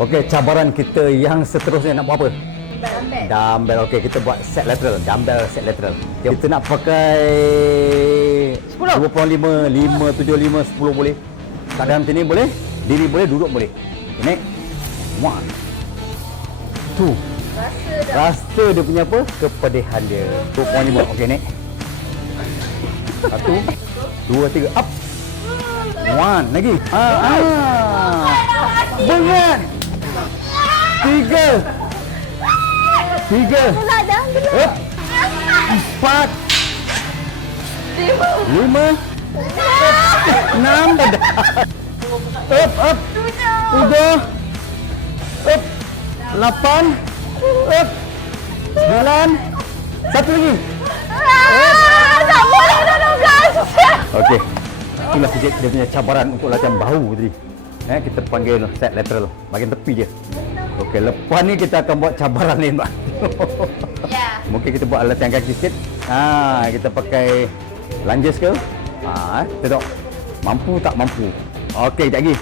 Okey, cabaran kita yang seterusnya nak buat apa? Dumbbell. Dumbbell. Okey, kita buat set lateral. Dumbbell set lateral. Okay, kita nak pakai 10. 25, 5, 7, 5, 10 boleh. Keadaan macam ni boleh. Diri boleh, duduk boleh. Okay, next. One. Two. Rasa dah. Rasa dia punya apa? Kepedihan dia. 2.5. Okey, next. Satu. Dua, tiga. Up. One. Lagi. Ah, ah. Berat. Tiga. Tiga. Up. Empat. Lima. Enam. Up, up. Tujuh. Up. Lapan. Up. Sembilan. Satu lagi. Ah, tak boleh dah 12. Okey. Itulah sikit dia punya cabaran untuk latihan bahu tadi. Eh, kita panggil set lateral bahagian tepi dia. Okey, lepas ni kita akan buat cabaran lain, Pak. Ya. Mungkin kita buat latihan kaki sikit. Ha, kita pakai lunges ke? Ha, kita tengok mampu tak mampu. Okey, sekejap lagi.